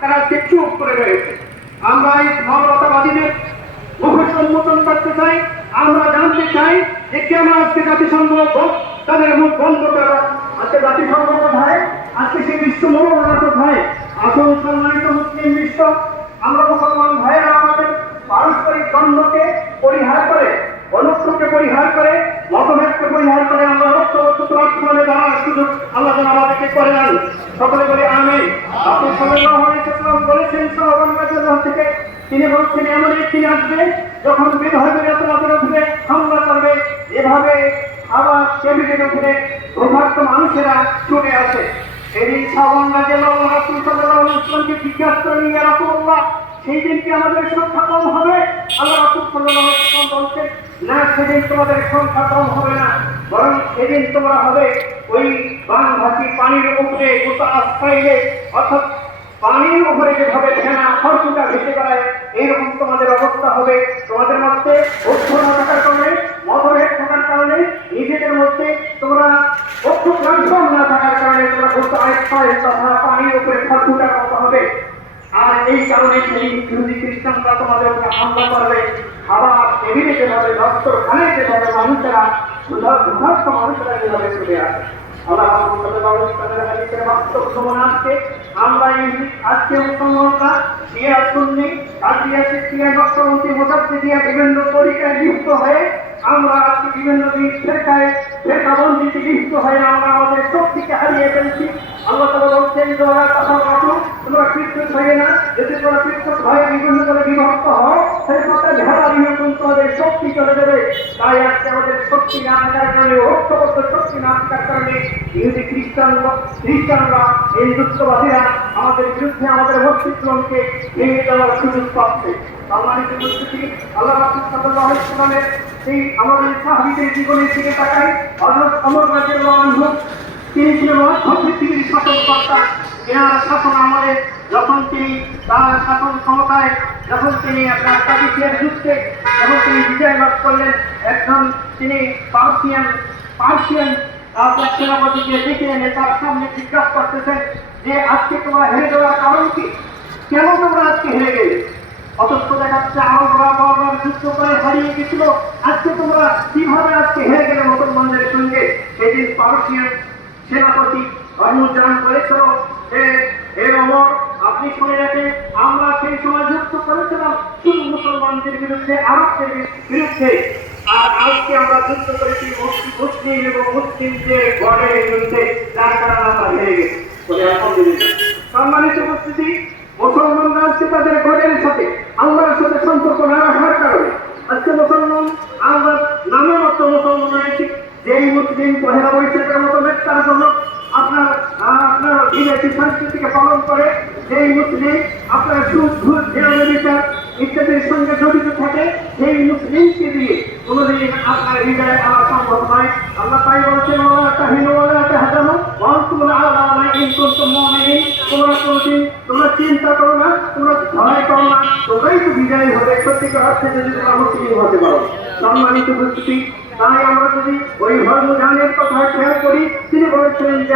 তারা আজকে চুপ করে রয়েছে। আমরা এই মানবতাবাদীদের মুখ সম্বোধন করতে চাই। আমরা জানতে চাই যে কেন আজকে জাতিসংঘ তাদের মুখ বন্ধ করা। আজকে জাতিসংঘ কোথায়? আজকে সেই বিশ্ব মনোভাব কোথায়? আসল সম্মানিত মুসলিম বিশ্ব, আমরা মুসলমান ভাইয়েরা আমাদের পারস্পরিক দ্বন্দ্বকে পরিহার করে, অনুষ্ঠকে পরিহার করে, মতভেদকে পরিহার করে আমরা ঐক্যবদ্ধ যাওয়ার সুযোগ আল্লাহ যেন আমাদেরকে করে দেন। সকলে বলে আমিন। রাসূল সাল্লাল্লাহু আলাইহি ওয়াসাল্লাম বলেছেন সাহাবাগণ রাদিয়াল্লাহু থেকে, তিনি বলছেন এমন একদিন আসবে যখন বিধর্মীরা তোমাদের উপরে হামলা করবে, এভাবে আবার টেবিলের উপরে প্রভাক্ত মানুষেরা ছুটে আসে। সেদিন সাহাবাগণ রাদিয়াল্লাহু আনহু রাসূল সাল্লাল্লাহু আলাইহি ওয়াসাল্লামকে জিজ্ঞাসা করেন, ইয়া রাসূলুল্লাহ, সেই দিন কি আমাদের সংখ্যা কম হবে? আল্লাহ রাসূল সাল্লাল্লাহু আলাইহি ওয়াসাল্লাম বলছেন, না, সেদিন তোমাদের সংখ্যা কম হবে না, বরং সেদিন তোমরা হবে ওই বানভাসী পানির উপরে গোটা আশ্রয়ে, অর্থাৎ পানির উপরে যেভাবে ফেনা খড়কুটা ভেসে বেড়ায় এইরকম তোমাদের অবস্থা হবে। তোমাদের মধ্যে ঐক্য না থাকার কারণে, মতভেদ থাকার কারণে, নিজেদের মধ্যে তোমরা ঐক্য ট্রান্সফর্ম না থাকার কারণে তোমরা গোটা আশ্রয় তথা পানির উপরে খড়কুটার মতো হবে। আর এই কারণে সেই ইহুদি খ্রিস্টানরা তোমাদের উপরে হামলা করবে। আবার টেবিলে যেভাবে দস্তরখানে যেভাবে মানুষেরা ক্ষুধার্ত মানুষেরা যেভাবে চলে আসে, আল্লাহ হাদিসের বাস্তব প্রমাণ আজকে আমরা আজকে মুসলমানরা শিয়া সুন্নি কাদিয়া শিয়া নকশবন্দি মুজাদ্দিদিয়া বিভিন্ন তরিকায় লিপ্ত হয়ে আমরা আজকে বিভিন্ন দিন ফেরকাবন্দিতে লিপ্ত হয়ে আমরা আমাদের শক্তিকে হারিয়ে ফেলছি। আল্লাহ তাআলা বলছেন, যারা কথা রাখো তোমরা পৃথক হয়ে না, যদি তোমরা পৃথক হয়ে বিভিন্ন করে বিভক্ত হও সেই কথা ভেড়া বিভক্ত তোমাদের শক্তি চলে যাবে। তাই আজকে আমাদের শক্তি না থাকার কারণে, ঐক্যবদ্ধ শক্তি না থাকার কারণে ইহুদি খ্রিস্টানরা হিন্দুত্ববাদীরা আমাদের বিরুদ্ধে আমাদের অস্তিত্বকে ভেঙে দেওয়ার সুযোগ পাচ্ছে। সম্মানিত উপস্থিতি, আল্লাহ রাসূল সাল্লাল্লাহু আলাইহি ওয়াসাল্লামের সেই আমাদের সাহাবীদের জীবনের দিকে তাকাই। হযরত ওমর রাদিয়াল্লাহু আনহু, তিনি ছিলেন পৃথিবীর শাসনকর্তা। এনার শাসন আমলে যখন তিনি তার শাসন ক্ষমতায় যখন তিনি আপনার কাদিসিয়ার যুদ্ধে যখন তিনি বিজয় লাভ করলেন, একজন তিনি পার্সিয়ান আপনার সেনাপতিকে ডেকে এনে তার সামনে জিজ্ঞাসা করতেছেন যে আজকে তোমরা হেরে যাওয়ার কারণ কি? কেন তোমরা আজকে হেরে গেলে? অথচ দেখাচ্ছে আমরা যুদ্ধ করে হারিয়ে গেছিল, আজকে তোমরা কিভাবে আজকে হেরে গেলে মুসলমানদের সঙ্গে? সেদিন পারসিয়ান সেনাপতি অভিযান করেছিল যে, হে ওমর, আপনি শুনে রাখেন, আমরা সেই সময় যুদ্ধ করেছিলাম শুধু মুসলমানদের বিরুদ্ধে, আরবদের বিরুদ্ধে, আর আজকে আমরা যুদ্ধ করেছি মুসলিম এবং মুসলিমদের গড়ের বিরুদ্ধে, যার কারণে আমরা হেরে গেছি। সম্মানিত উপস্থিতি, মুসলমানরা আজকে তাদের গড়ের সাথে আল্লাহর সাথে সম্পর্ক না রাখার কারণে আজকে মুসলমান আমরা নামে মাত্র মুসলমান রয়েছি। যেই মুসলিম পহেলা বৈশাখের মতো ব্যক্তার জন্য আপনার বিদেশি সংস্কৃতিকে পালন করে, যেই মুসলিম আপনার সুদ ঘুষ বিচার ইত্যাদির সঙ্গে জড়িত থাকে, সেই মুসলিমকে দিয়ে কোনোদিন আপনার হৃদয়ে আনা সম্ভব নয়। আল্লাহ তাই বলছেন, তোমরা চিন্তা করো না, তোমরা ভয় করো না, তোমরাই তো বিজয়ী হবে সত্যিকার অর্থে যদি তোমরা মুসলিম হতে পারো। সম্মানিত উপস্থিতি, তাই আমরা যদি ওই ধর্মযানের কথা খেয়াল করি, তিনি বলেছিলেন যে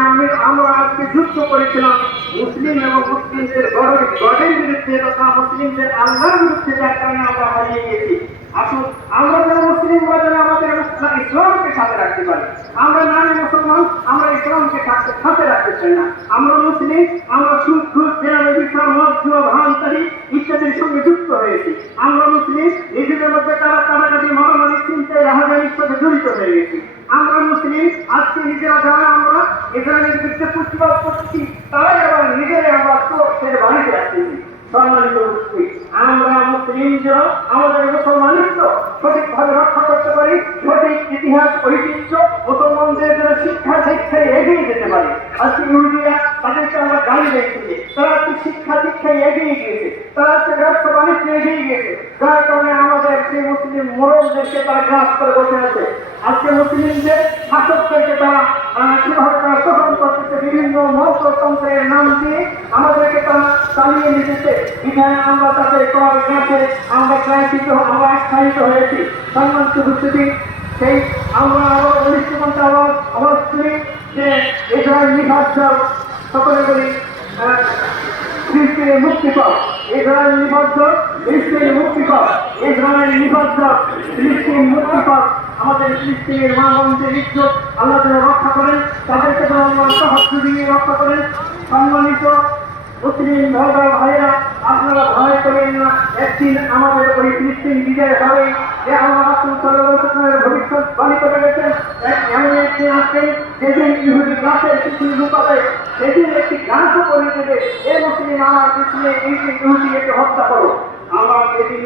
আমরা আজকে যুদ্ধ করেছিলাম মুসলিম এবং মুসলিমদের গড়ের বিরুদ্ধে তথা মুসলিমদের আল্লাহর বিরুদ্ধে, যার কারণে আমরা হারিয়ে গেছি। আসুন আমরা যারা মুসলিম যেন আমাদের ইসলামকে সাথে রাখতে পারি। আমরা নামে মুসলমান, আমরা ইসলামকে সাথে রাখতে চাই না। আমরা মুসলিম, আমরা সুদ ঘুষ বিচার মদ জুয়া ভান্তারি ইত্যাদির সঙ্গে যুক্ত হয়েছি। আমরা মুসলিম, নিজেদের মধ্যে কারাকাটি মারামারি চিন্তায় রাহাজানির সাথে জড়িত হয়ে গেছি। আমরা মুসলিম, আজকে নিজেরা যারা আমরা ইসরায়েলের বিরুদ্ধে প্রতিবাদ করছি, তারাই আবার নিজেরাই আমরা চোখ ছেড়ে বাড়িতে আসতেছি। সম্মানিত উপস্থিতি, আমরা মুসলিমরা আমাদের মুসলমানিত্ব সঠিকভাবে রক্ষা করতে পারি, সঠিক ইতিহাস ঐতিহ্য মুসলমানদের যেন শিক্ষায় এগিয়ে যেতে পারি। আজকে ইহুদিরা তাদেরকে আমরা গালি দেখছি, তারা আজকে শিক্ষায় এগিয়ে গিয়েছে, তারা আজকে ব্যবসা বাণিজ্যে এগিয়ে গিয়েছে, যার কারণে আমাদের সেই মুসলিম মোড়লদেরকে তারা গ্রাস করে বসে আছে। আজকে মুসলিমদের শাসকদেরকে তারা কিভাবে তারা শোষণ করতেছে, বিভিন্ন মন্ত্রতন্ত্রের নাম দিয়ে আমাদেরকে তারা চালিয়ে নিতেছে। বিধায় আমরা তাদের করার কাছে আমরা আখ্যায়িত হয়েছি। সম্মানিত উপস্থিতি, সেই আমরা আরো অনিশ্চয়তা আওয়াজ করি যে ইসরায়েল নিখাত সকলে বলি ফিলিস্তিনের মুক্তি পাক, ইসরায়েল নিবদ্ধ, ফিলিস্তিনের মুক্তি পাক, ইসরায়েল নিবদ্ধ, ফিলিস্তিন মুক্তি পাক। আমাদের ফিলিস্তিনের মা বোনদের ইজ্জত আল্লাহ তাআলা রক্ষা করেন, তাদেরকে যেন আল্লাহ সাহায্য দিয়ে রক্ষা করেন। সম্মানিত মুসলিম ভাইরা, আপনারা ভয় করেন না, একদিন আমাদের ওই ফিলিস্তিন বিজয় হবে। যে আল্লাহ রাসূল সাল্লাল্লাহু আলাইহি ওয়াসাল্লামের ভবিষ্যৎবাণী করে গেছেন, এমন একদিন আসবে যেদিন ইহুদি গাছের কিছু লুকাবে, সেদিন একটি গাছও করে দেবে, এ মুসলিম আমার পিছনে এই যে ইহুদি একে হত্যা করো। আমরা সেদিন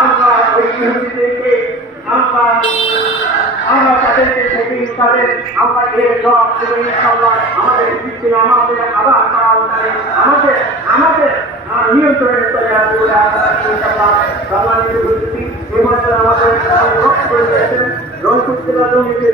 আমরা ওই ইহুদিদেরকে আমরা তাদেরকে সেদিন তাদের আমরা এর জবাব দেবো ইনশাআল্লাহ। আমাদের ফিলিস্তিন আমাদের আবার আমাদের আমাদের নিয়ন্ত্রণে চলে আসবে বলে আশা করি ইনশাআল্লাহ। সম্মানিত উপস্থিতি, এই বছর আমাদের লক্ষ্য করে দিয়েছেন রংপুর জেলা জমিতে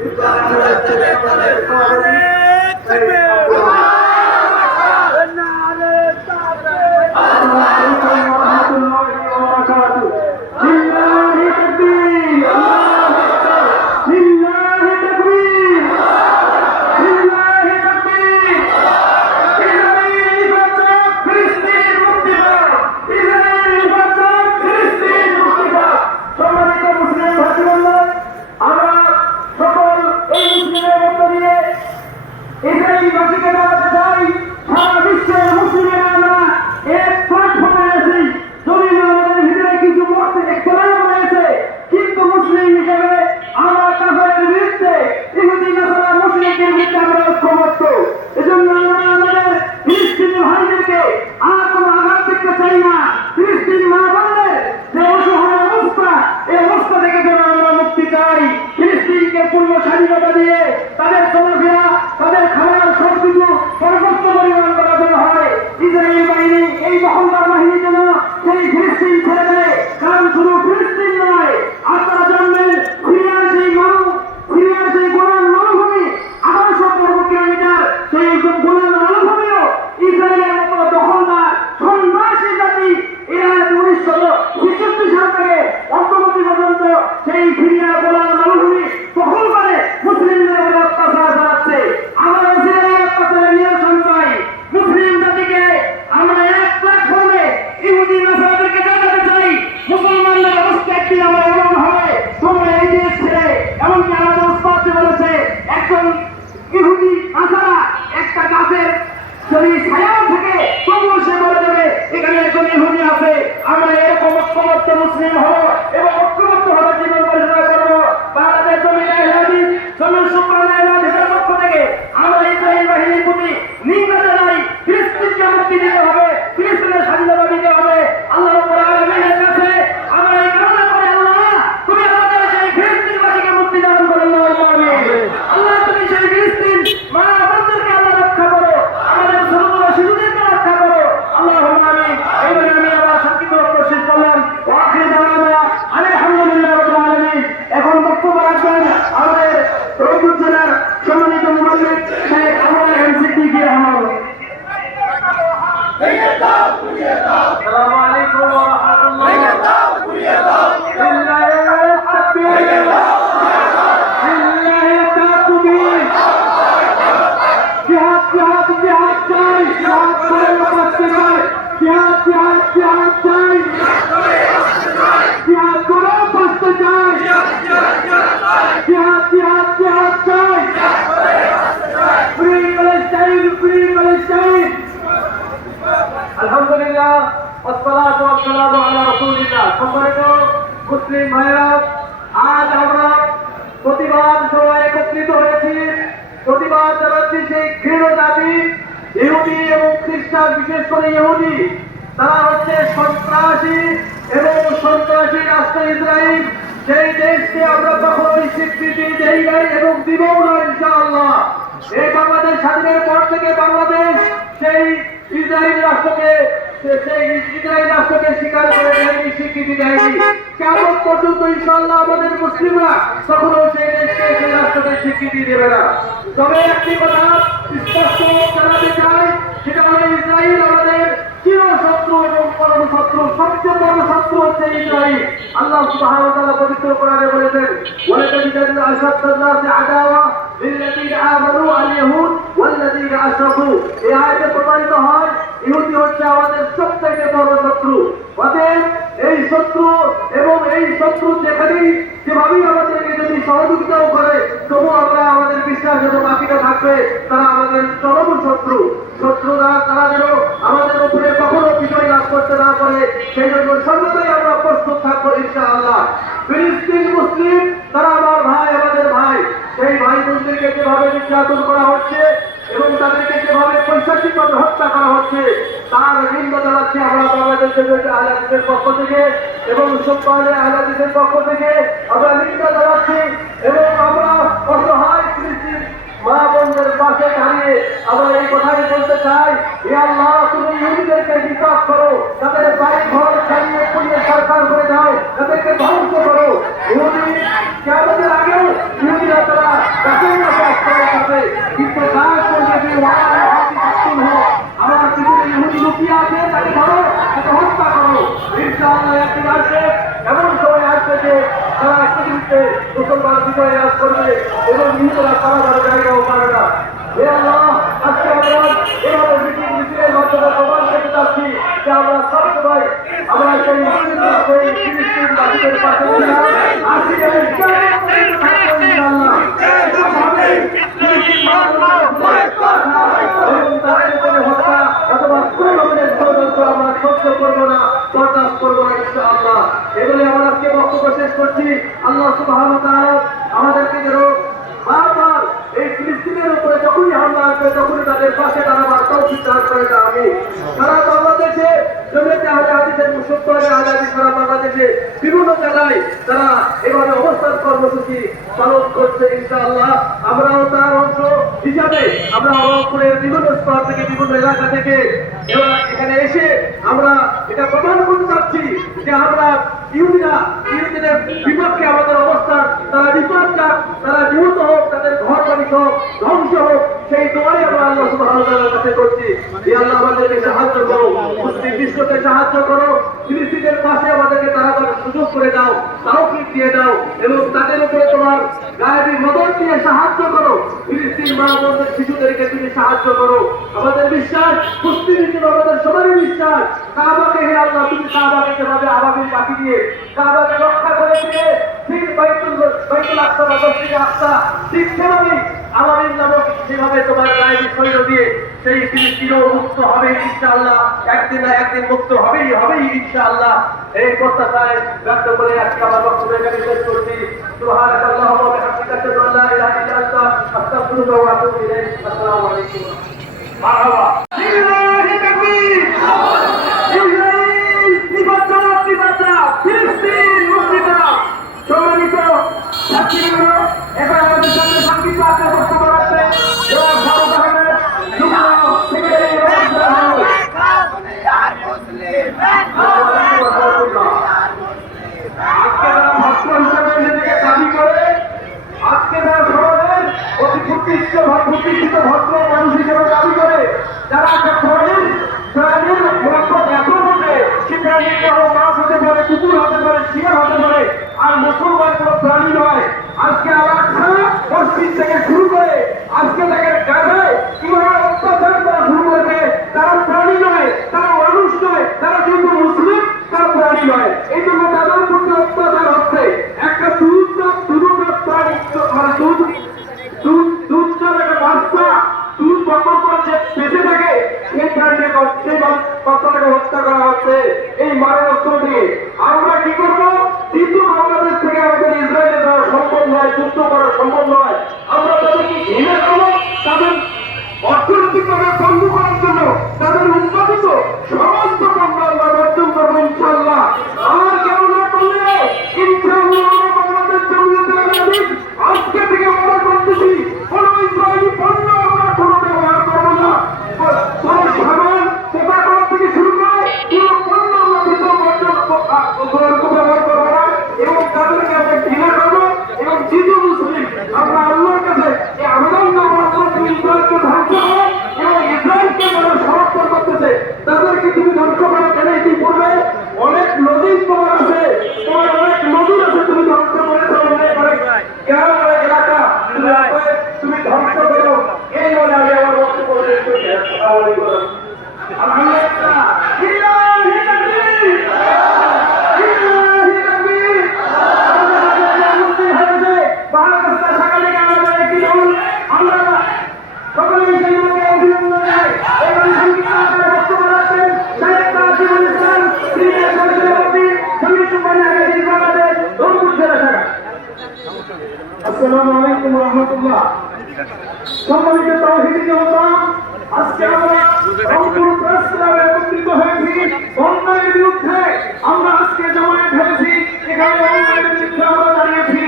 স্বাধীনতা দিয়ে তাদের চলাফেরা, তাদের খাবার সবকিছু পর্যাপ্ত পরিমাণ করা যেন হয়। ইসরায়েল বাহিনী, এই দখলদার বাহিনী যেন সেই ফিলিস্তিন ছেড়ে দেয়। কারণ শুধু ফিলিস্তিন নয়, আপনারা জানবেন সিরিয়ার সেই গোলান মরুভূমি 1800 বর্গ কিলোমিটার, সেই গোলান মরুভূমিও ইসরায়েলের মতো দখলদার সন্ত্রাসী জাতি এরা 1966 সাল থেকে অন্তর্বর্তী পর্যন্ত সেই সিরিয়ার গোলান মরুভূমি দখল করে মুসলিমদের উপর অত্যাচার চালাচ্ছে। আমরা এই অত্যাচারের নিরসন চাই। মুসলিম জাতিকে আমরা এক প্ল্যাটফর্মে ইহুদি নাসারাদেরকে জানাতে চাই, মুসলমানদের অবস্থা একদিন আমরা এমন হবে, তোমরা এই দেশ ছেড়ে, এমনকি আমাদের উস্তাদ বলেছে একজন ইহুদি নাসারা একটা গাছের যদি ছায়াও থেকে তবুও সে বলে দেবে এখানে একজন ইহুদি আছে। আমরা এরকম ঐক্যবদ্ধ মুসলিম হব এবং ঐক্যবদ্ধ ভাবে জীবন পরিচালনা করবো। বাংলাদেশ জমির শুক্রানের পক্ষ থেকে আমরা ইসরায়েল বাহিনীর প্রতি নিন্দা জানাই। ফিলিস্তিনকে মুক্তি দিতে হবে, ফিলিস্তিনের স্বাধীনতা দিতে হবে। আল্লাহ রাব্বুল আলামিনের কাছে আমরা এই কামনা করি, আল্লাহ তুমি আমাদের সেই ফিলিস্তিনবাসীকে মুক্তি দান করেন। আল্লাহ তুমি সেই ফিলিস্তিন মা বোনদেরকে আল্লাহ রক্ষা করো, আমাদের ছোট ছোট শিশুদেরকে রক্ষা করো। আল্লাহুম্মা আমিন। এইভাবে আমি আমার সংক্ষিপ্ত বক্তব্য শেষ করলাম। ওয়াখির দাওয়ানা আলহামদুলিল্লাহ রাব্বিল আলামিন। এখন বক্তব্য রাখবেন আমাদের রংপুর জেলার সম্মানিত মুবাল্লিগ শেখ আবু রায়হান সিদ্দিকী রহমাতুল্লাহ। আসসালামু আলাইকুম ওয়া রাহমাতুল্লাহ। আলহামদুলিল্লাহ, ওয়াসসালাতু ওয়াসসালামু আলা রাসূলিল্লাহ। সম্মানিত মুসলিম ভাইরা, আজ আমরা প্রতিবাদ সভায় একত্রিত হয়েছি। প্রতিবাদ জানাচ্ছি সেই ঘৃণ জাতি ইহুদি এবং খ্রিস্টান, বিশেষ করে ইহুদি। তারা হচ্ছে সন্ত্রাসী এবং সন্ত্রাসী রাষ্ট্র ইসরায়েল। সেই দেশকে আমরা কখনোই স্বীকৃতি দেই নাই এবং দিবও না ইনশাআল্লাহ। এই বাংলাদেশ স্বাধীনের পর থেকে বাংলাদেশ সেই ইসরায়েল রাষ্ট্রকে স্বীকার করে দেয়নি, স্বীকৃতি দেয়নি। কেমন পর্যন্ত ইনশাআল্লাহ আমাদের মুসলিমরা কখনো সেই দেশকে, সেই রাষ্ট্রকে স্বীকৃতি দেবে না। তবে একটি কথা স্পষ্ট জানাতে চাই, সেটা হলো ইসরায়েল আমাদের চিরশত্রু এবং পরম শত্রু। সবচেয়ে বড় শত্রু হচ্ছে ইসরায়েল। আল্লাহ সুবহানাহু ওয়া তাআলা পবিত্র কোরআনে বলেছেন, ওয়ালাকাদিনা আশাদনাসি আদাওয়া লিল্লাযিনা আমানু আল-ইয়াহুদ ওয়াল্লাযিনা আশরাকু। এই আয়াতে প্রমাণিত হয় ইহুদি হচ্ছে আমাদের সবচেয়ে থাকবে তারা আমাদের চরম শত্রু। শত্রুরা তারা যেন আমাদের উপরে কখনো বিজয় লাভ করতে না পারে, সেই জন্য সর্বদাই আমরা প্রস্তুত থাকবো ইনশাআল্লাহ। ফিলিস্তিন মুসলিম তারা আমার ভাই, আমাদের ভাই। সেই ভাই বোনদেরকে যেভাবে নির্যাতন করা হচ্ছে এবং তাদেরকে যেভাবে পৈশাচিকভাবে হত্যা করা হচ্ছে তার নিন্দা জানাচ্ছি আমরা বাংলাদেশ আহলাদিসের পক্ষ থেকে এবং সোমবারে আহলাদিসের পক্ষ থেকে আমরা নিন্দা জানাচ্ছি এবং আমরা অসহায় ফিলিস্তিন মা বোনদের পাশে দাঁড়িয়ে আমরা এই কথাই বলতে চাই, হে আল্লাহ তুমি ইহুদিদেরকে বিকাশ করো, তাদের বাড়ি ঘর ছাড়িয়ে পুড়িয়ে সরকার করে দাও, তাদেরকে ধ্বংস করো। ইহুদি কেমনের আগেও ইহুদিরা তারা গাছের মতো আশ্রয় পাবে, কিন্তু গাছ করবে যে আমার পৃথিবীর ইহুদি লুকিয়ে আছে তাকে ধরো, তাকে হত্যা করো। ইনশাআল্লাহ একদিন আসবে, এমন সময় আসবে যে তারা একটা জিনিসে মুসলমান বিজয় লাভ করবে এবং ইহুদিরা সারা ভালো জায়গাও পাবে না। হে আল্লাহ, আজকে আমরা এভাবে মিছিলের মাধ্যমে প্রমাণ করতে চাচ্ছি যে আমরা সবসময় আমরা সেই ফিলিস্তিনবাসীদের পাশে ছিলাম, আজকে ইনশাআল্লাহ আমরা সহ্য করবো না, বরদাস্ত করবো না ইনশাআল্লাহ। এগুলি আমরা আজকে বক্তব্য শেষ করছি। আল্লাহ সুবহানাহু ওয়া তাআলা আমাদেরকে যেন বারবার এই ফিলিস্তিনের উপরে যখনই হামলা আসবে তখনই তাদের পাশে দাঁড়াবার তৌফিক দান করে না। আমি সারা বাংলাদেশে জমিয়তে আহলে হাদিসের মুসলমানের আহলে হাদিস সারা বাংলাদেশে বিভিন্ন জায়গায় তারা এভাবে অবস্থান কর্মসূচি পালন করছে ইনশাআল্লাহ। আমরাও তার অংশ হিসাবে আমরা রংপুরের বিভিন্ন স্তর থেকে বিভিন্ন এলাকা থেকে এখানে এসে আমরা এটা প্রমাণ করতে চাচ্ছি যে আমরা ইহুদিদের বিপক্ষে আমাদের অবস্থান, তারা বিপদ যাক, তারা নিহত হোক, তাদের ঘর বাড়ি হোক, ধ্বংস হোক, সেই দোয়াই আমরা আল্লাহ সুবহানাহু ওয়া তাআলার কাছে করছি। হে আল্লাহ আমাদেরকে সাহায্য করো, মুসলিম বিশ্বকে সাহায্য করো, ফিলিস্তিনের পাশে আমাদেরকে দাঁড়াবার সুযোগ করে দাও, তাওফিক দিয়ে দাও এবং তাদের উপরে তোমার গায়েবী মদদ দিয়ে সাহায্য করো। ফিলিস্তিন মা বোনদের শিশুদেরকে তুমি সাহায্য করো। আমাদের বিশ্বাস মুসলিম হিসেবে আমাদের সবারই বিশ্বাস, কাবাকে হে আল্লাহ তুমি কাবাকে যেভাবে আবাবিল পাখি দিয়ে কাবাকে রক্ষা করেছিলে, ঠিক বাইতুল আকসা বা মসজিদে আকসা ঠিক সেভাবেই আবাবিল নামক যেভাবে তোমার গায়েবী সৈন্য দিয়ে সেই ফিলিস্তিনও মুক্ত হবে ইনশাআল্লাহ, একদিন না একদিন মুক্ত হবেই ইনশাআল্লাহ। এই প্রত্যাশায় ব্যক্ত করে আজকে আমার বক্তব্য এখানে শেষ করছি। সুবহানাকাল্লাহুম্মা ওয়া বিহামদিকা আশহাদু আল্লা ইলাহা ইল্লা আনতা আস্তাগফিরুকা ওয়া আতুবু ইলাইক। আসসালামু আলাইকুম। মারহাবা। লিল্লাহি তাকবীর। ফিলিস্তিন মুক্তিকাম। সম্মানিত ছাত্রীবৃন্দ, এবার আমাদের সামনে সংক্ষিপ্ত আকার বক্তব্য রাখবেন জনাব ফারুক আহমেদ, যুগ্ম সেক্রেটারি আজকে যারা ভক্ত হিসেবে নিজেকে দাবি করে, আজকে যারা সমাজের অতি প্রতিষ্ঠিত ভদ্র মানুষ হিসেবে দাবি করে, যারা একটা প্রাণীর মনোভাব এত বসে সে প্রাণী মাছ হতে পারে, কুকুর হতে পারে, শিয়াল হতে পারে, আর মুসলমান কোনো প্রাণী নয়। আজকে আলাদা মসজিদ থেকে শুরু করে আজকে তাকে গাজায় কিভাবে অত্যাচার করা শুরু করেছে, তারা প্রাণী নয়, তারা মানুষ নয়, তারা যেহেতু মুসলিম তারা প্রাণী নয়, এই জন্য তাদের প্রতি অত্যাচার হচ্ছে। একটা দুধ প্রাণী মানে দুধ একটা বাচ্চা দুধ বন্ধ করছে বেঁচে থাকে, সেই প্রাণীকে সেই বাচ্চাটাকে হত্যা করা হচ্ছে এই মারণাস্ত্র দিয়ে। আমরা কি করবো? কিন্তু বাংলাদেশ থেকে আমাদের ইসরায়েলে যাওয়া সম্ভব নয়, যুদ্ধ করা সম্ভব নয়। আমরা তাদেরকে ঘৃণা করবো, তাদের অর্থনৈতিকভাবে বন্ধ করার জন্য তাদের উৎপাদিত সমস্ত পণ্য আমরা বর্জন করবো ইনশাআল্লাহ। আর কেউ না করলে ইনশাআল্লাহ আমরা বাংলাদেশ জমিয়তে আহলে হাদিস আজকে থেকে আমরা করতেছি কোন ইসরায়েলি পণ্য আমরা কোনো ব্যবহার করবো না। কোন সামান পোকা করা থেকে শুরু করে কোন পণ্য আমরা ব্যবহার করবো না এবং তাদেরকে আমরা ঘৃণা করবো এবং জিজু মুসলিম আমরা আসসালামু আলাইকুম ওয়া রাহমাতুল্লাহ। সম্মানিত তাওহীদি জনতা, আজকে আমরা রংপুর প্রেস ক্লাবে একত্রিত হয়েছি অন্যায়ের বিরুদ্ধে। আমরা আজকে জমায়েত হয়েছি, এখানে অন্যায়ের বিরুদ্ধে আমরা দাঁড়িয়েছি।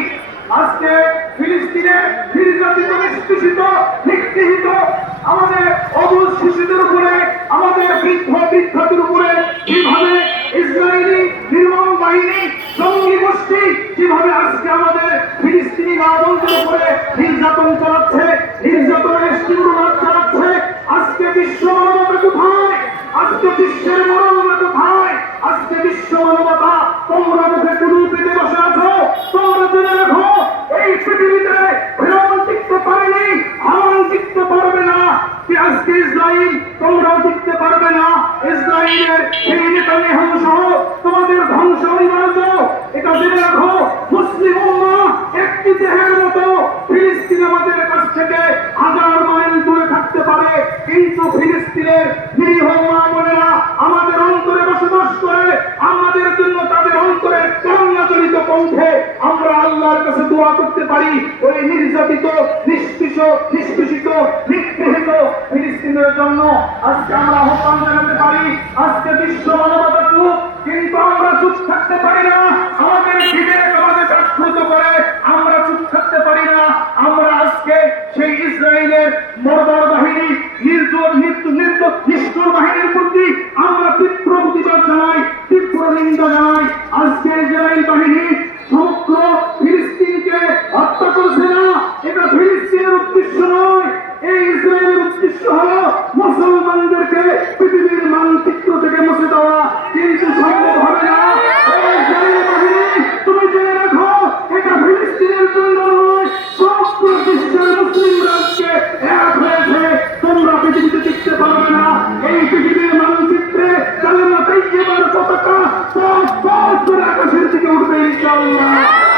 আজকে ফিলিস্তিনে নির্যাতিত, নিষ্পেষিত, নিগৃহীত আমাদের অবুঝ শিশুদের উপরে, আমাদের বৃদ্ধ বৃদ্ধাদের উপরে কিভাবে ইসরায়েলি নির্মম বাহিনী, জঙ্গি গোষ্ঠী কিভাবে আজকে আমাদের ফিলিস্তিনি মা বোনদের উপরে নির্যাতন চালাচ্ছে, নির্যাতনের তীব্রতা চালাচ্ছে। আজকে বিশ্ব মানবতা কোথায়? আজকে বিশ্বের মানবতা কোথায়? আজকে বিশ্ব মানবতা তোমরা মুখে কুলু পেতে বসে আছো। তোমরা জেনে রাখো, এই পৃথিবীতে ফেরাউন টিকতে পারেনি, হামান টিকতে পারবে না। আজকে ইসরায়েল তোমরাও টিকতে পারবে না। ইসরায়েলের সেই নেতানিয়াহু সহ তোমাদের ধ্বংস অনিবার্য। এটা জেনে রাখো, মুসলিম উম্মাহ একটি দেহের মতো। ফিলিস্তিন আমাদের কাছ থেকে 1000 মাইল দূরে থাকতে পারে, কিন্তু ফিলিস্তিনের নিরীহ মা বোনেরা আমাদের অন্তরে বসবাস করে। আমাদের জন্য তাদের অন্তরে কান্নাজড়িত কণ্ঠে আমরা আল্লাহর কাছে দোয়া করতে পারি, ওই নির্যাতিত, নিষ্পেষিত, নিগৃহীত ফিলিস্তিনের জন্য। আজকে আমরা আহ্বান জানাতে পারি, আজকে বিশ্ব মানবতা চুপ, কিন্তু আমরা চুপ থাকতে পারি না। আমাদের বিবেক আমাদের জাগ্রত করে, আমরা চুপ থাকতে পারি না। আমরা আজকে সেই ইসরায়েলের বর্বর বাহিনী, নিষ্ঠুর বাহিনীর প্রতি আমরা তীব্র প্রতিবাদ জানাই, তীব্র নিন্দা জানাই। আজকে ইসরায়েল বাহিনী সমগ্র ফিলিস্তিনকে হত্যা করছে না, এটা ফিলিস্তিনের উদ্দেশ্য নয়। এই ইসরায়েলের উদ্দেশ্য হল মুসলমানদেরকে পৃথিবীর মানচিত্র থেকে মুছে দেওয়া, কিন্তু সম্ভব হবে না। এই ইসরায়েল বাহিনী, তুমি জেনে রাখো, এটা ফিলিস্তিনের জন্য নয়, সমগ্র বিশ্বের মুসলিম রাষ্ট্রে এক হয়েছে। তোমরা পৃথিবীতে টিকতে পারবে না। এই পৃথিবীর মানচিত্রে কালেমা তাইয়্যিবার পতাকা পথ পথ করে আকাশের দিকে উঠবে ইনশাআল্লাহ।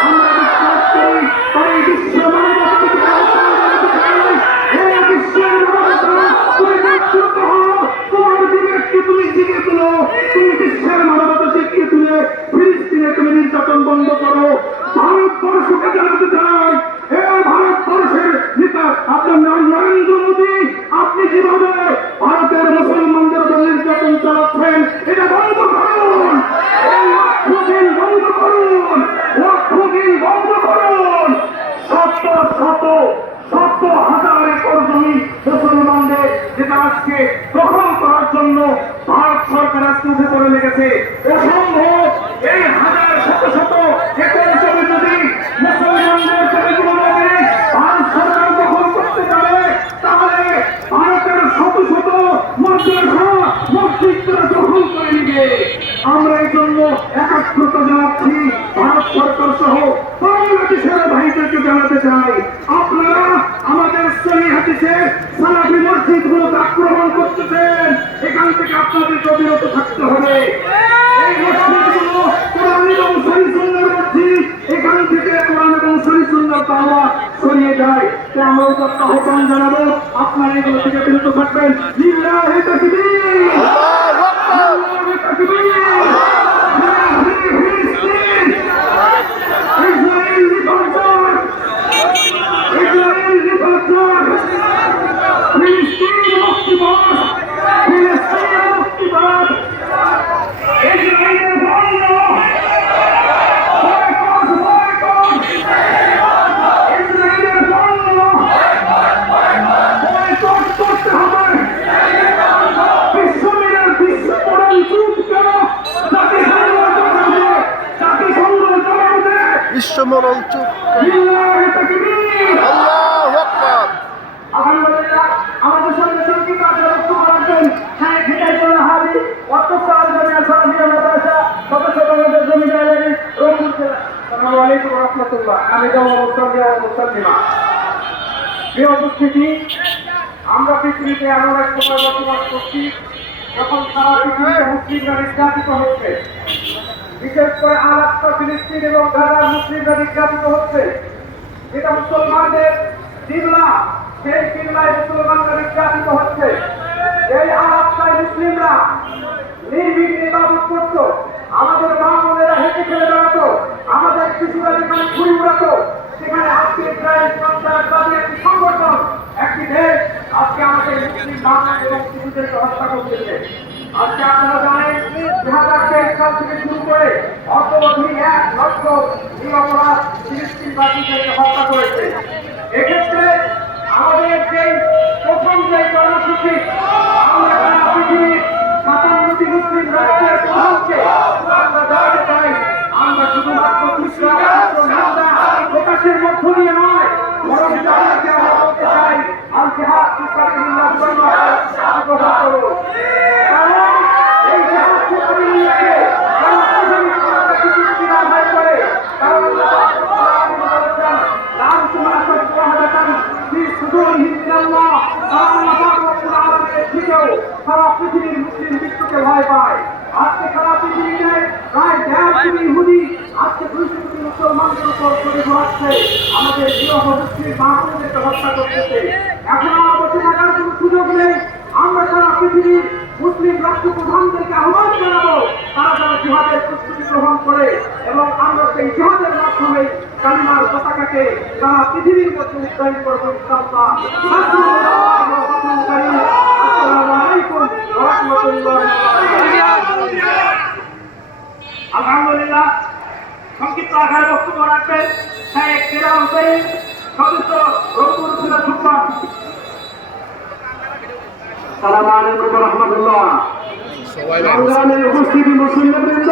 আমরা বিশ্বাস করি, এই বিশ্ব মানবতাকে নির্যাতন বন্ধ করো। ভারতবর্ষকে জানাতে চাই, ভারতবর্ষের নেতা আপনার নরেন্দ্র মোদী, আপনি যেভাবে ভারতের মুসলমানদের উপর নির্যাতন চালাচ্ছেন, এটা বন্ধ করুন। বন্ধ করুন, বন্ধ করুন। শত শত শত হাজার একর জমি মুসলমানদের, যেটা আজকে গ্রহণ করার জন্য ভারত সরকার আজকে উঠে পড়ে লেগেছে। অসম্ভব, এই হাজার শত শত একর জমি যদি মুসলমানদের জমিগুলোকে ভারত সরকার দখল করতে পারে, তাহলে ভারতের শত শত মাদ্রাসা, মসজিদরা দখল করে নিবে। আমরা এই জন্য একাত্মতা জানাচ্ছি, ভারত সরকার সহ বাংলাদেশের ভাইদেরকে জানাতে চাই, আপনারা আমাদের সহি হাদিসে সালাফি মসজিদগুলোকে আক্রমণ করতেছেন, এখান থেকে আপনাদেরকে বিরত থাকতে হবে। এই মসজিদগুলো কোরআন এবং সহিহ সুন্নাহর মসজিদ, এখান থেকে কোরআন এবং সহিহ সুন্নাহর দাওয়াত ছড়িয়ে যায়। তাই আমরা আহ্বান জানাবো, আপনারা এগুলো থেকে বিরত থাকবেন। লিল্লাহি তাকবীর, আল্লাহু তাকবীর। বিশ্বমরণ চুপ। আল্লাহু আকবার। আলহামদুলিল্লাহ, আমাদের সঙ্গে সঙ্গীত বক্তব্য রাখবেন শাইখ হিদায়াতুল হাদি, অধ্যক্ষ আল-জামিয়া সালাফিয়া মাদ্রাসা, সদস্য বাংলাদেশ জমি গ্যালারি, রংপুর জেলা। আসসালামু আলাইকুম ওয়া রাহমাতুল্লাহ। আমি মুসলিমা। প্রিয় উপস্থিতি, আমরা পৃথিবীতে এমন এক সময় বসবাস করছি যখন সারা পৃথিবীতে মুসলিমরা নির্যাতিত হচ্ছে। বিশেষ করে আল-আকসা ফিলিস্তিন এবং গাজার মুসলিমরা নির্যাতিত হচ্ছে। যেটা মুসলমানদের কিবলা, সেই কিবলায় মুসলমানরা নির্যাতিত হচ্ছে। এই আল-আকসায় মুসলিমরা নির্ভীক ইবাদত করতো, আমাদের মা বোনেরা হেঁটে খেলে বেড়াতো, আমাদের শিশুরা যেখানে ঘুরি উড়াতো, সেখানে আজকে ইসরায়েল সন্ত্রাসবাদী একটি সংগঠন, একটি দেশ আজকে আমাদের মুসলিম বাংলা এবং শিশুদেরকে হত্যা করতেছে। আজকে আপনারা জানেন 2023 সাল থেকে শুরু করে অদ্যাবধি 1 লক্ষ নিরপরাধ ফিলিস্তিনবাসীদেরকে হত্যা করেছে। এক্ষেত্রে আমাদের যে প্রথম যে কর্মসূচি, আমরা সারা পৃথিবীর 57টি মুসলিম রাষ্ট্রের প্রধানকে আমরা জানাতে চাই, আমরা শুধুমাত্র প্রকাশের মধ্য দিয়ে নয়, বরং তাদেরকে আমরা বলতে চাই আল জিহাদ ফি সাবিলিল্লাহ গ্রহণ করুন। কারণ এই জিহাদ ফি সাবিলিল্লাহকে করে, কারণ সারা পৃথিবীর মুসলিম বিশ্বকে ভয় পায়। আজকে সারা পৃথিবীতে প্রায় 1.5 ইহুদি আজকে 200 কোটি মুসলমানদের উপর করে ঘোরাচ্ছে, আমাদের নিরহ মুসলিম বাঙালিদেরকে হত্যা করতেছে। এখন আমার বসে থাকার কোনো সুযোগ নেই। আমরা সারা পৃথিবীর মুসলিম রাষ্ট্রপ্রধানদেরকে আহ্বান জানাবো, তারা যেন জিহাদের প্রস্তুতি গ্রহণ করে এবং আমরা সেই জিহাদের মাধ্যমে কালিমার পতাকাকে সারা পৃথিবীর মধ্যে উত্তোলন করবো ইনশাআল্লাহ। আসসালামু আলাইকুম ওয়া রাহমাতুল্লাহি ওয়া বারাকাতুহু। আলহামদুলিল্লাহ, সংক্ষিপ্ত আকারে বক্তব্য রাখবেন শেখ কেরাম হোসেন, সদস্য রংপুর জেলা সুপার। আসসালামু আলাইকুম ওয়া রাহমাতুল্লাহ। সংগ্রামের উপস্থিতি মুসলিমবৃন্দ,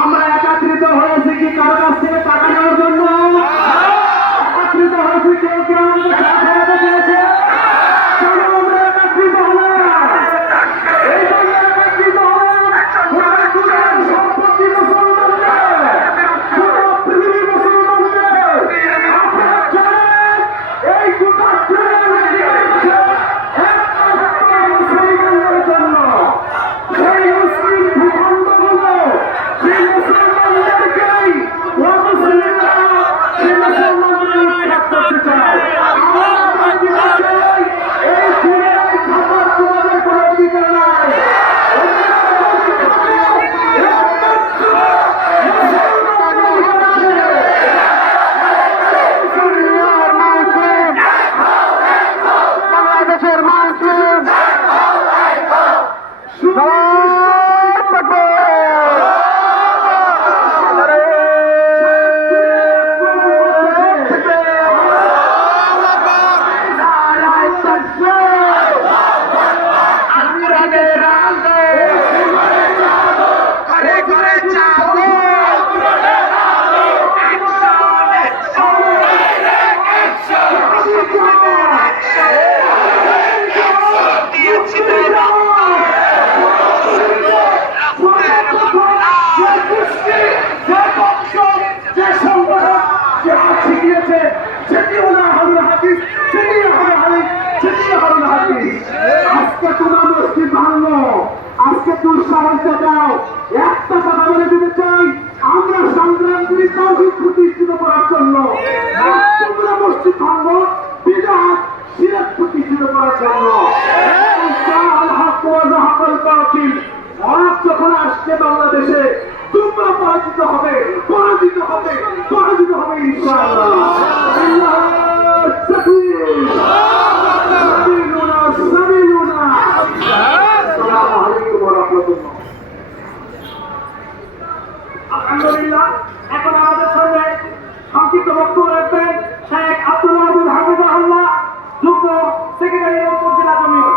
আমরা একত্রিত হয়েছি কি কারো কাছ থেকে টাকা নেওয়ার জন্য? একত্রিত হয়েছি কেউ কেউ আমাদের সাথে হাতে দিয়েছে? কেন আমরা একত্রিত হলাম? এই জন্য একত্রিত হলাম, গোটা দুনিয়ার সম্পত্তি মুসলমানদের, গোটা পৃথিবী মুসলমানদের। আপনারা জানেন এই গোটা দুনিয়ার একমাত্র মুসলমানদের জন্য, সেই মুসলিম ভূখণ্ডগুলো, সেই মুসলমানদেরকেই মুসলিমরা সেই মুসলমানদের উৎখাত করতে চায়। আমরা দিতে চাই এই দুনিয়ায় থাকার তোমাদের কোনো অধিকার নাই। বাংলাদেশের মুসলিম আজকে তোমার মসজিদ ভাঙলো, আজকে দুঃসাহস দেখাও। একটা কথা বলে দিতে চাই, আমরা সংগ্রাম করি তাওহীদ প্রতিষ্ঠিত করার জন্য। তোমরা মসজিদ ভাঙলো বিদআত শিরক প্রতিষ্ঠিত করার জন্য। হক যখন আসছে বাংলাদেশে, তোমরা পরাজিত হবে, পরাজিত হবে, পরাজিত হবে ইনশাআল্লাহ। আল্লাহু তাকবীর, সাবিলুনা সাবিলুনা। আসসালামু আলাইকুম ওয়া রাহমাতুল্লাহ। আলহামদুলিল্লাহ, এখন আমাদের সামনে সংক্ষিপ্ত বক্তব্য রাখবেন শেখ আব্দুল মাহমুদ হাফিজাহুল্লাহ, যুগ্ম সেক্রেটারি রংপুর জেলা জমিয়ত।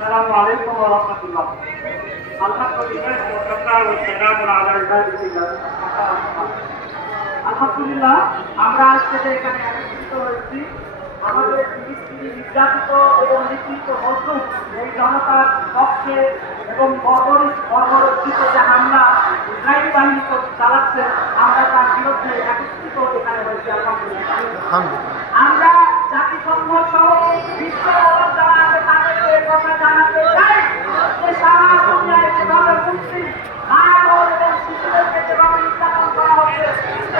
السلام عليكم ورحمة الله. الحمد لله وكفى والسلام على عباده الذين اصطفى. আলহামদুলিল্লাহ, আমরা আজকে এখানে একত্রিত হয়েছি আমাদের ফিলিস্তিনি নির্যাতিত এবং নিপীড়িত মজলুম এই জনতার পক্ষে এবং বর্বরোচিত যে হামলা ইসরায়েলি বাহিনী চালাচ্ছে, আমরা তার বিরুদ্ধে একত্রিত এখানে হয়েছি। আলহামদুলিল্লাহ, আমরা জাতিসংঘ সহ বিশ্ব যারা আছে তাদেরকে কথা জানাতে চাই যে সারা দুনিয়ায় যেভাবে মুসলিম মায়ের এবং শিশুদেরকে যেভাবে নির্যাতন করা হচ্ছে,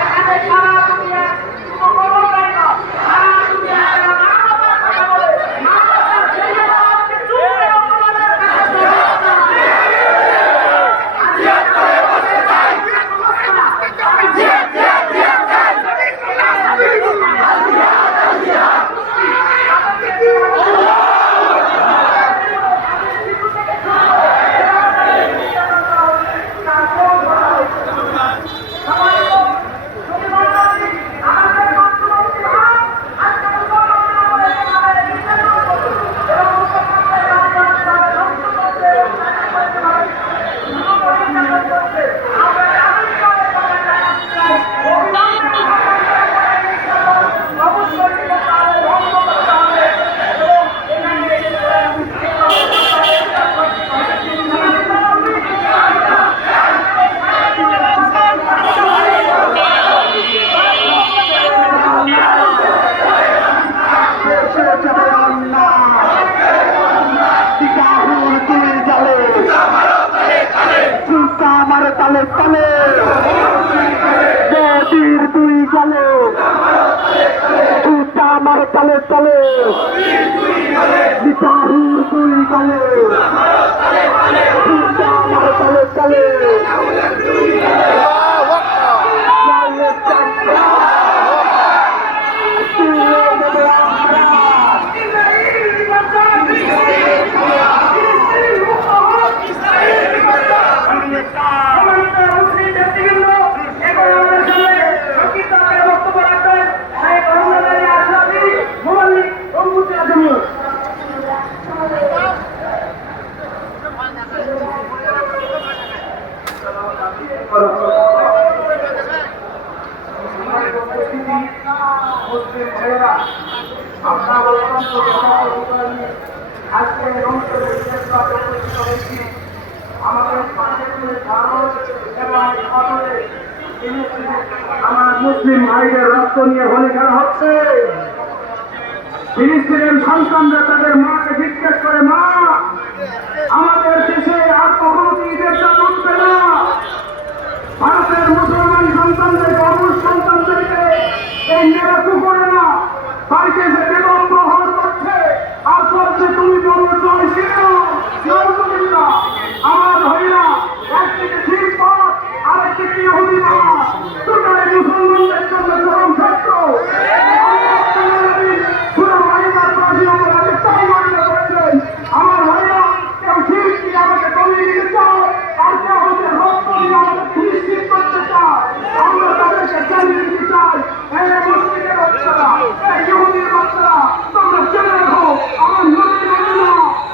এখানে সারা দুনিয়ায় কোনো বড় নাই না, সারা দুনিয়ায় মানবতার কথা বলে, মানবতার জেনেভাকে চুপ করে অপরাধের কাছে তালে তালে বীর দুই গালে জুতা আমার তালে তালে বিচারুর দুই গালে জুতা আমার তালে তালে আমার মুসলিম ভাইদের রক্ত নিয়ে হোলি খেলা হচ্ছে। ফিলিস্তিনের সন্তানরা তাদের মাকে জিজ্ঞেস করে, মা আমাদের দেশে আর কখনো কি ঈদের চাঁদ উঠবে না? ভারতের মুসলমান সন্তানদের অবুজ সন্তানদেরকে এই মেয়েরা করে না, বাড়িতে এসে বেগম প্রহার করছে আর বলছে তুমি বলবে জয় শ্রীরাম। আমার ভাইরা একদিকে ঠিক পথ আরেকদিকে ইহুদি পথ, দুটাই মুসলমানদের জন্য চরম সত্য। আমার ভাইরা কেউ ঠিক কি আমাকে কমিয়ে দিতে চায় আর কেউ আমাদের রক্ত দিয়ে আমাদের সুনিশ্চিত করতে চায়। আমরা তাদেরকে জানিয়ে দিতে চাই, মুসলিমের বাচ্চারা, ইহুদির বাচ্চারা, তোমরা জেনে রাখো আমার নদী নদী না,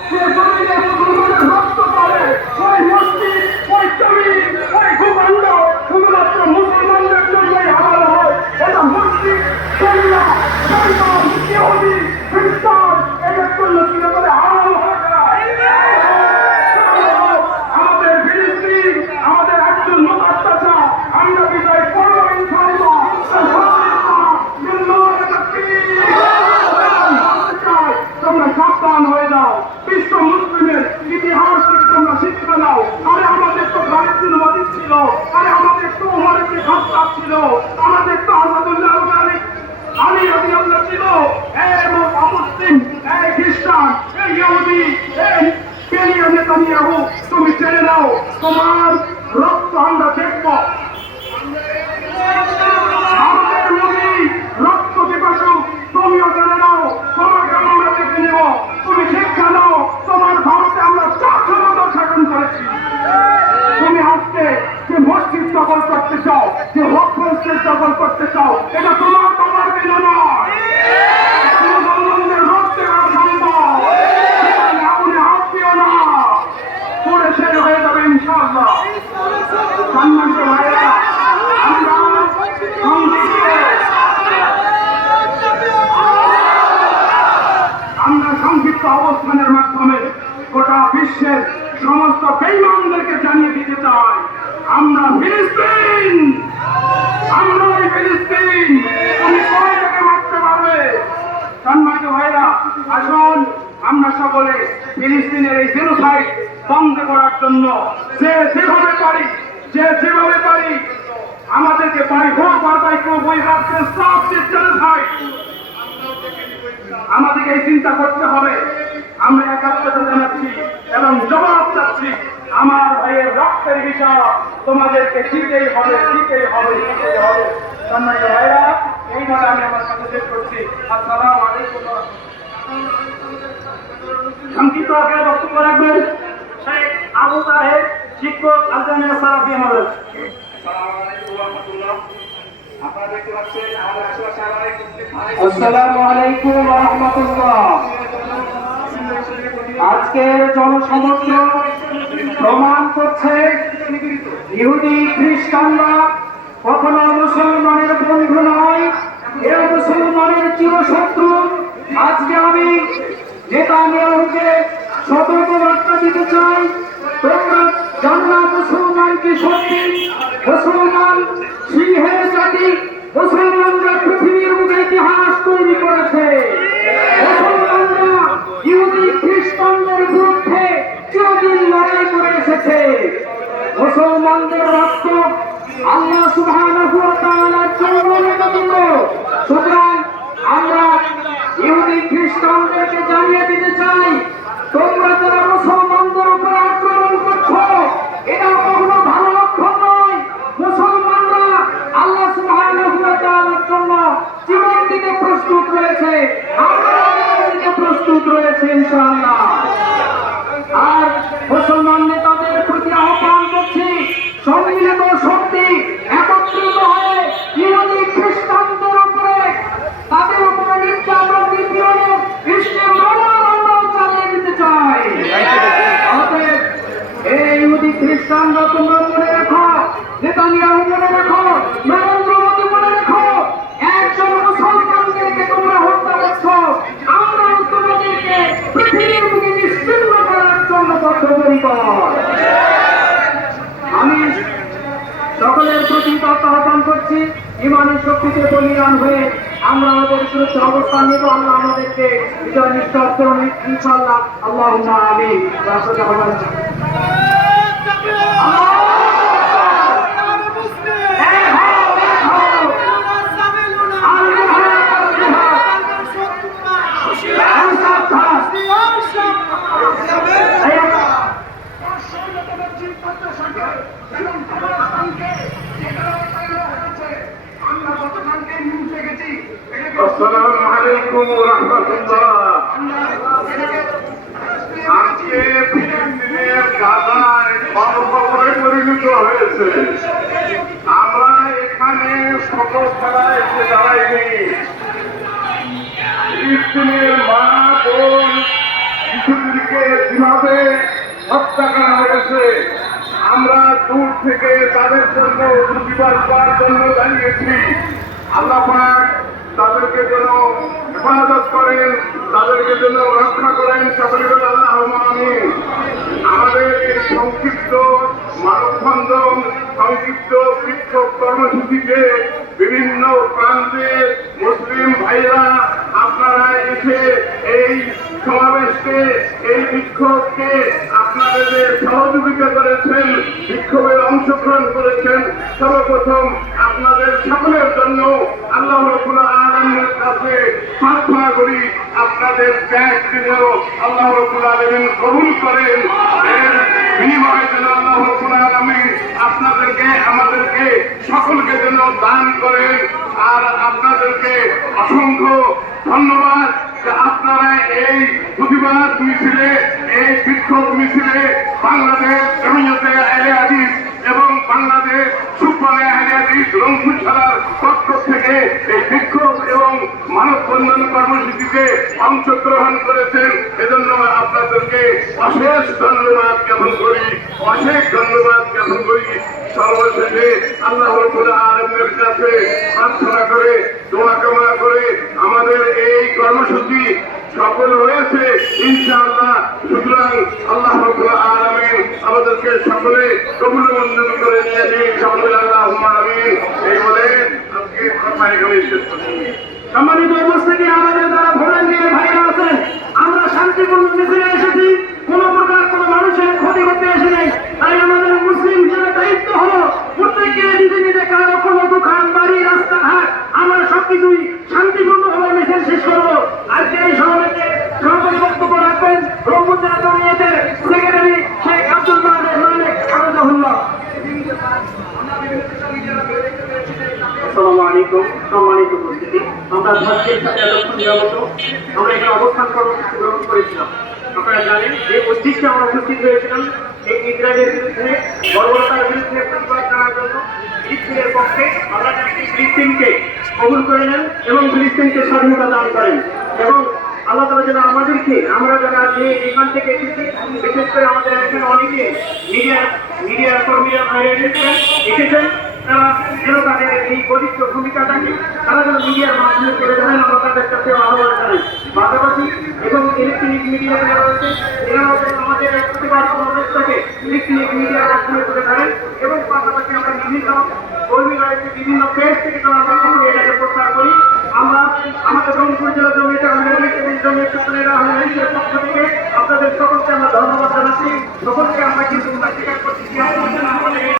যে জমিনে মুসলমানের রক্ত পড়ে ওই মসজিদ, ওই জমি, ওই ভূখণ্ড শুধুমাত্র মুসলমানদের জন্যই হারাল হয়। এটা মসজিদ, জমিনা, শয়তান, ইহুদি, খ্রিস্টান এদের জন্য কিনে করে হারাল হয়ে যায়। আমাদের ফিলিস্তিন আমাদের একজন মুকাদ্দাসা, আমরা বিজয় করবো ইনশাআল্লাহ। তোমরা সাবধান হয়ে যাও, বিশ্ব মুসলিমের ইতিহাস থেকে তোমরা শিক্ষা নাও। আরে আমাদের তো গালিবুল ছিল, আরে আমাদের তো ওমর ইবনে খাত্তাব ছিল, আমাদের তো আসাদুল্লাহ আলী রাদিয়াল্লাহু ছিল। মুসলিম, খ্রিস্টান, ইহুদি, বেনিয়ামিন নেতানিয়াহু, তুমি জেনে নাও তোমার রক্ত আমরা দেখব। আমাদের নবী রক্ত পিপাসু, তুমিও জেনে নাও তোমাকে আমরা দেখে নেব। তুমি শিক্ষা নাও, তোমার ভারতে আমরা 400 বছর শাসন করেছি। তুমি আজকে যে মসজিদ দখল করতে চাও, যে হকফেস্টের দখল করতে চাও, এটা তোমার বাবার বিনা নয়, মুসলমানদের রক্তে করা সম্ভব। আপনি হাত দিও না, পরে শেষ হয়ে যাবে ইনশাআল্লাহ। সম্মানিত ভাইয়েরা, আমরা সংক্ষিপ্ত অবস্থানের মাধ্যমে গোটা বিশ্বের সমস্ত বেঈমানদেরকে জানিয়ে দিতে চাই, আমরা ফিলিস্তিন, আমরাই ফিলিস্তিন। তুমি কয় থেকে মারতে পারবে? সম্মানিত ভাইরা, আসুন আমরা সকলে ফিলিস্তিনের এই জেনোসাইড বন্ধ করার জন্য যেভাবে পারি, যেভাবে পারি আমাদেরকে বাই হোক আর বাই কেউ বই রাখতে স্টপ দিস জেনোসাইড। আমাদেরকে এই চিন্তা করতে হবে। আমরা একাত্মতা জানাচ্ছি এবং জবাব চাচ্ছি। আমার ভাইয়ের রক্তের হিসাব তোমাদেরকে দিতেই হবে, দিতেই হবে, দিতেই হবে। সম্মানিত ভাইরা, এইভাবে আমি আমার সাথে শেষ করছি। আসসালামু আলাইকুম। সংক্ষিপ্ত আকারে বক্তব্য রাখবেন শেখ আবু তাহের, শিক্ষক আলজামিয়া সালাফি মাদ্রাসা। আসসালামু আলাইকুম ওয়া রাহমাতুল্লাহ। আজকের জনসমস্ত প্রমাণ করছে ইহুদি খ্রিস্টানরা কখনো মুসলমানের বন্ধু নয়, এরা মুসলমানের চিরশত্রু। আজকে আমি নেতানিয়াহুকে সতর্কবার্তা দিতে চাই, তোমরা জানো মুসলমানকে সত্যি মুসলমান সিংহের জাতি, মুসলমানরা পৃথিবীর বুকে ইতিহাস তৈরি করেছে। মুসলমানরা ইহুদি খ্রিস্টানদের বিরুদ্ধে চিরদিন লড়াই করে এসেছে। মুসলমানদের রক্ত আল্লাহ সুবহানাহু ওয়া তাআলার জন্য নিবেদিত। সুতরাং আমরা ইহুদি খ্রিস্টানদেরকে জানিয়ে দিতে চাই, তোমরা যারা মুসলমানদের উপর আক্রমণ করছো, এটা কখনো ভালো লক্ষণ নয়। মুসলমানরা আল্লাহ সুবহানাহু ওয়া তাআলার জন্য জীবন দিতে প্রস্তুত রয়েছে, আমরা জীবন দিতে প্রস্তুত রয়েছে ইনশাআল্লাহ। আর মুসলমান নেতাদের প্রতি আহ্বান করছি, সম্মিলিত শক্তি একত্রিত হয়ে ইহুদি খ্রিস্টানদের উপরে, তাদের উপরে নির্যাতন নিপীড়নের বিশ্বের আমরা চালিয়ে দিতে চাই। অতএব এই ইহুদি খ্রিস্টানরা তোমরা মনে রাখো, নেতানিয়াহু মনে রাখো, নরেন্দ্র মোদী মনে রাখো, একজন মুসলমানদেরকে তোমরা হত্যা করছো, আমরা তোমাদেরকে পৃথিবীর বুকে নিশ্চিহ্ন করার জন্য বদ্ধপরিকর। আমি সকলের প্রতি আহ্বান করছি, ইমানের শক্তিতে বলিয়ান হয়ে আমরা আমাদের সুরক্ষা অবস্থান নিব। আল্লাহ আমাদেরকে বিজয় নিশ্চিত করুন ইনশাআল্লাহ। আল্লাহুম্মা আমিন। আসসালামু আলাইকুম ওয়া রাহমাতুল্লাহ। আজকে ফিলিস্তিনের গাজায় গণকবরে পরিণত হয়েছে। আমরা এখানে সকল খেলায় এসে দাঁড়াইনি। ফিলিস্তিনের মা বোন শিশুদেরকে যেভাবে হত্যা করা হয়েছে, আমরা দূর থেকে তাদের জন্য প্রতিবাদ করার জন্য দাঁড়িয়েছি। আল্লাহ পাক তাদেরকে যেন হেফাজত করেন, তাদেরকে যেন রক্ষা করেন, সকলে বলে আল্লাহুম্মা আমিন। আমাদের এই সংক্ষিপ্ত মানববন্ধন, সংক্ষিপ্ত বিক্ষোভ কর্মসূচিতে বিভিন্ন প্রান্তে মুসলিম ভাইরা আপনারা এসে এই সমাবেশকে, এই বিক্ষোভকে আপনাদের যে সহযোগিতা করেছেন, বিক্ষোভে অংশগ্রহণ করেছেন, সর্বপ্রথম আপনাদের সকলের জন্য আল্লাহ রাব্বুল আলামিনের কাছে প্রার্থনা করি, আপনাদের ত্যাগ যেন আল্লাহ রাব্বুল আলামিন কবুল করেন। এর বিনিময়ে যেন আল্লাহ রাব্বুল আলামিন আপনাদেরকে, আমাদেরকে সকলকে যেন দান করেন। আর আপনাদেরকে অসংখ্য ধন্যবাদ যে আপনারা এই প্রতিবাদ মিছিলে, এই বিক্ষোভ মিছিলে বাংলাদেশ জমিয়তে আহলে হাদিস এবং বাংলাদেশ সুপারে আহলে হাদিস রংপুর জেলার পক্ষ থেকে এই বিক্ষোভ এবং মানববন্ধন কর্মসূচিতে অংশগ্রহণ করেছেন। এজন্য আপনাদেরকে অশেষ ধন্যবাদ জ্ঞাপন করি, অশেষ ধন্যবাদ জ্ঞাপন করি। সর্বশেষে আল্লাহ রাব্বুল আলামিনের কাছে প্রার্থনা করে, দোয়া কামনা করে আমাদের এই কর্মসূচি সফল হয়েছে ইনশাআল্লাহ। সুতরাং আল্লাহ রাব্বুল আলামিন আমাদেরকে সকলে কবুল মঞ্জুর করে নিয়ে দিন, সকলে আল্লাহুম্মা আমিন। এই বলে আজকে কথা এখানে শেষ করছি। সম্মানিত উপস্থিতি, আমাদের যারা ভলান্টিয়ার ভাইরা আছেন, আমরা শান্তিপূর্ণ মিছিলে এসেছি, কোন প্রকার কোন মানুষের ক্ষতি করতে এসে নেই। তাই আমাদের মুসলিম হিসেবে দায়িত্ব হলো প্রত্যেককে নিজে নিজে কারো কোনো দোকান, বাড়ি, রাস্তাঘাট, আমরা সবকিছুই শান্তিপূর্ণভাবে মিছিল শেষ করবো। আজকে এই সমাবেশে সভাপতি বক্তব্য রাখবেন রংপুর জেলা জমিয়তের সেক্রেটারি শেখ আব্দুল মালিক হাফিজাহুল্লাহ। আসসালামু আলাইকুম। সম্মানিত উপস্থিতি, আমরা ধর্মের সাথে এতক্ষণ নিরাপদ আমরা এখানে অবস্থান কর্মসূচি গ্রহণ করেছিলাম। আপনারা জানেন যে উদ্দেশ্যে আমরা উপস্থিত হয়েছিলাম এই ইসরায়েলের বিরুদ্ধে, বর্বরতার বিরুদ্ধে প্রতিবাদ জানার জন্য। ফিলিস্তিনের পক্ষে আমরা ফিলিস্তিনকে কবুল করে নেন এবং ফিলিস্তিনকে স্বাধীনতা দান করেন। এবং আল্লাহ তাআলা যেন আমাদেরকে, আমরা যারা যে এখান থেকে এসেছি, বিশেষ করে আমাদের এখানে অনেকে মিডিয়ার কর্মীরা এসেছেন, তারা যেন তাদের এই বলিষ্ঠ ভূমিকাটাকে তারা যেন মিডিয়ার মাধ্যমে তুলে ধরেন, আমরা তাদের কাছে আহ্বান জানাই। পাশাপাশি এবং ইলেকট্রনিক মিডিয়া যারা রয়েছে, এরাও যেন আমাদের প্রতিবাদ সমাবেশটাকে ইলেকট্রনিক মিডিয়ার মাধ্যমে তুলে ধরেন। এবং পাশাপাশি আমরা বিভিন্ন কর্মী রয়েছে, বিভিন্ন পেজ থেকে তারা আমরা এটাকে প্রচার করি। আমরা আমাদের রংপুর জেলা জমিয়তে আহলে হাদিস এবং জমিয়ত সুন্নাহ আহলে হাদিসের পক্ষ থেকে আপনাদের সকলকে আমরা ধন্যবাদ জানাচ্ছি। সকলকে আমরা কিন্তু স্বীকার করছি